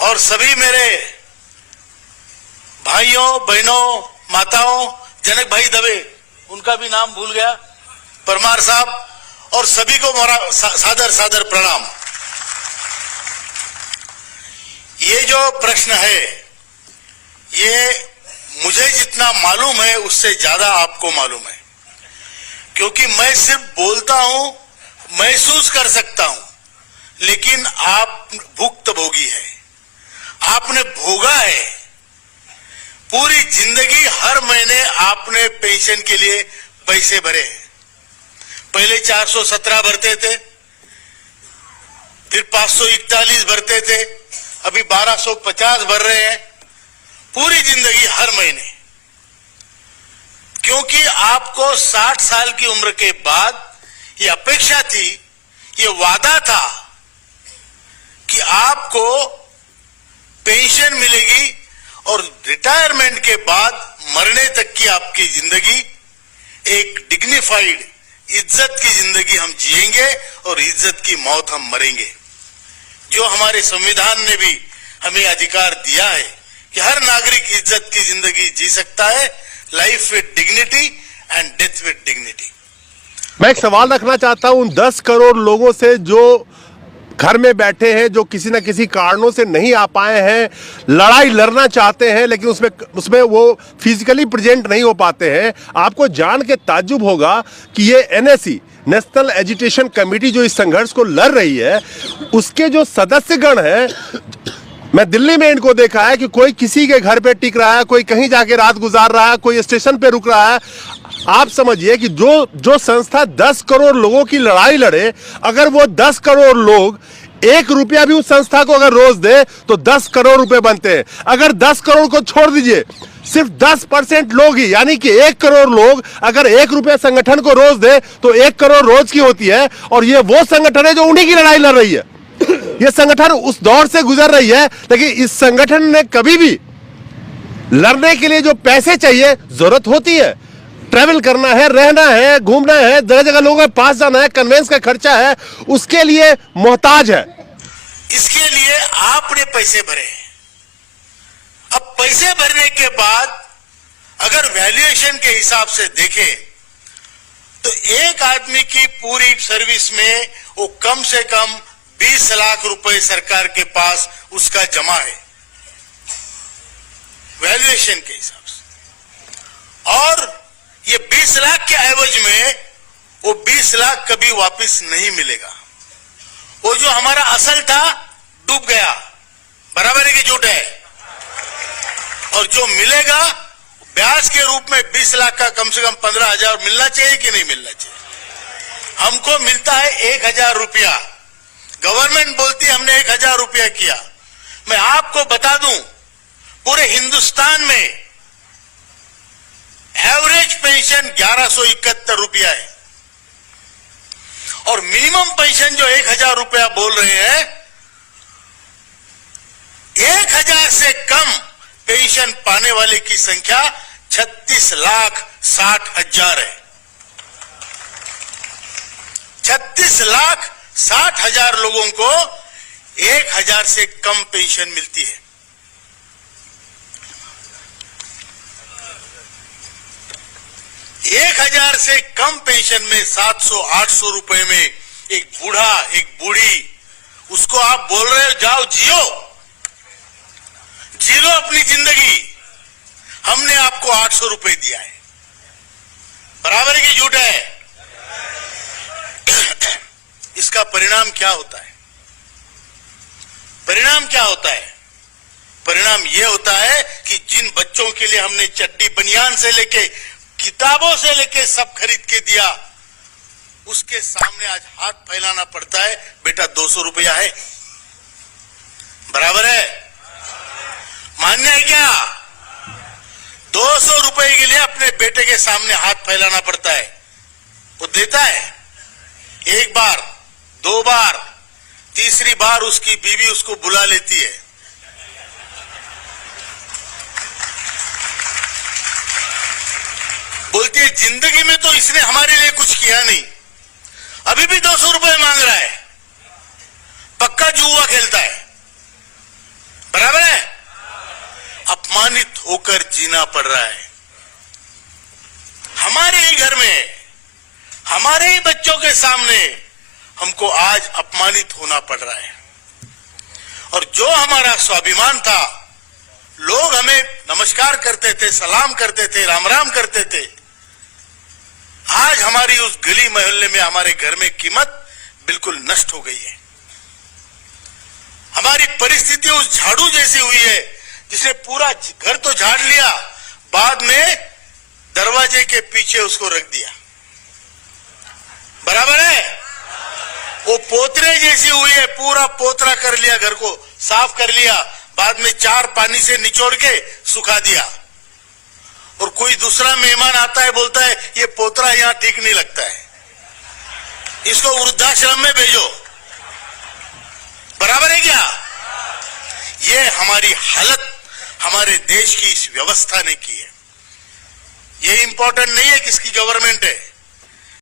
और सभी मेरे भाइयों बहनों माताओं, जनक भाई दवे, उनका भी नाम भूल गया, परमार साहब, और सभी को मेरा सादर सादर प्रणाम। ये जो प्रश्न है ये मुझे जितना मालूम है उससे ज्यादा आपको मालूम है, क्योंकि मैं सिर्फ बोलता हूं, महसूस कर सकता हूं, लेकिन आप भुक्तभोगी है, आपने भोगा है। पूरी जिंदगी हर महीने आपने पेंशन के लिए पैसे भरे हैं। पहले 417 भरते थे, फिर 541 भरते थे, अभी 1250 भर रहे हैं, पूरी जिंदगी हर महीने। क्योंकि आपको 60 साल की उम्र के बाद ये अपेक्षा थी, ये वादा था कि आपको पेंशन मिलेगी और रिटायरमेंट के बाद मरने तक की आपकी जिंदगी एक डिग्निफाइड, इज्जत की जिंदगी हम जिएंगे और इज्जत की मौत हम मरेंगे। जो हमारे संविधान ने भी हमें अधिकार दिया है कि हर नागरिक इज्जत की जिंदगी जी सकता है, life with dignity and death with dignity. मैं एक सवाल रखना चाहता हूं उन 10 करोड़ लोगों से जो घर में बैठे हैं, जो किसी न किसी कारणों से नहीं आ पाए हैं, लड़ाई लड़ना चाहते हैं लेकिन उसमें वो फिजिकली प्रेजेंट नहीं हो पाते हैं। आपको जान के ताज्जुब होगा कि ये एनएससी, नेशनल एजुकेशन कमेटी, जो इस संघर्ष को लड़ रही है, उसके जो सदस्यगण हैं, मैं दिल्ली में इनको देखा है कि कोई किसी के घर पे टिक रहा है, कोई कहीं जाके रात गुजार रहा है, कोई स्टेशन पे रुक रहा है। आप समझिए कि जो संस्था 10 करोड़ लोगों की लड़ाई लड़े, अगर वो 10 करोड़ लोग 1 रुपया भी उस संस्था को अगर रोज दे तो 10 करोड़ रुपए बनते हैं। अगर 10 करोड़ को छोड़ दीजिए, सिर्फ 10% लोग ही, यानी कि 1 करोड़ लोग अगर 1 रुपया संगठन को रोज दे तो 1 करोड़ रोज की होती है। और ये वो संगठन है जो उन्हीं की लड़ाई लड़ रही है। ये संगठन उस दौर से गुजर रही है, लेकिन इस संगठन ने कभी भी लड़ने के लिए जो पैसे चाहिए, जरूरत होती है, ट्रैवल करना है, रहना है, घूमना है, जगह जगह लोगों के पास जाना है, कन्वेंस का खर्चा है, उसके लिए मोहताज है। इसके लिए आपने पैसे भरे। अब पैसे भरने के बाद अगर वैल्यूएशन के हिसाब से देखें तो एक आदमी की पूरी सर्विस में वो कम से कम 20 लाख रुपए सरकार के पास उसका जमा है, वैल्यूएशन के हिसाब से। और ये 20 लाख के एवज में वो 20 लाख कभी वापस नहीं मिलेगा। वो जो हमारा असल था डूब गया, बराबर है कि झूठ है? और जो मिलेगा ब्याज के रूप में 20 लाख का कम से कम 15,000 मिलना चाहिए कि नहीं मिलना चाहिए? हमको मिलता है 1,000 रुपया। गवर्नमेंट बोलती है हमने 1,000 रुपया किया। मैं आपको बता दूं, पूरे हिंदुस्तान में एवरेज पेंशन 1171 रुपया है और मिनिमम पेंशन जो 1,000 रुपया बोल रहे हैं, 1,000 से कम पेंशन पाने वाले की संख्या 36,60,000 है। 36,60,000 लोगों को 1,000 से कम पेंशन मिलती है। 1,000 से कम पेंशन में 700-800 रुपए में एक बूढ़ा, एक बूढ़ी, उसको आप बोल रहे हो जाओ जियो, जी लो अपनी जिंदगी, हमने आपको 800 रुपए दिया है, बराबर की झूठ है? इसका परिणाम क्या होता है? परिणाम क्या होता है? परिणाम यह होता है कि जिन बच्चों के लिए हमने चड्डी बनियान से लेके किताबों से लेके सब खरीद के दिया, उसके सामने आज हाथ फैलाना पड़ता है, बेटा 200 रुपया है, बराबर है? मान्य है क्या? 200 रुपए के लिए अपने बेटे के सामने हाथ फैलाना पड़ता है। वो देता है, एक बार, 2 बार, तीसरी बार उसकी बीवी उसको बुला लेती है, बोलती है जिंदगी में तो इसने हमारे लिए कुछ किया नहीं, अभी भी 200 रुपए मांग रहा है। पक्का जुआ खेलता है, बराबर है। अपमानित होकर जीना पड़ रहा है। हमारे ही घर में, हमारे ही बच्चों के सामने हमको आज अपमानित होना पड़ रहा है। और जो हमारा स्वाभिमान था, लोग हमें नमस्कार करते थे, सलाम करते थे, राम राम करते थे, आज हमारी उस गली मोहल्ले में, हमारे घर में कीमत बिल्कुल नष्ट हो गई है। हमारी परिस्थिति उस झाड़ू जैसी हुई है जिसने पूरा घर तो झाड़ लिया, बाद में दरवाजे के पीछे उसको रख दिया, बराबर है। वो पोतरे जैसी हुई है, पूरा पोतरा कर लिया, घर को साफ कर लिया, बाद में 4 पानी से निचोड़ के सुखा दिया। और कोई दूसरा मेहमान आता है, बोलता है ये पोतरा यहां ठीक नहीं लगता है, इसको वृद्धाश्रम में भेजो, बराबर है क्या। ये हमारी हालत हमारे देश की इस व्यवस्था ने की है। ये इंपॉर्टेंट नहीं है किसकी गवर्नमेंट है,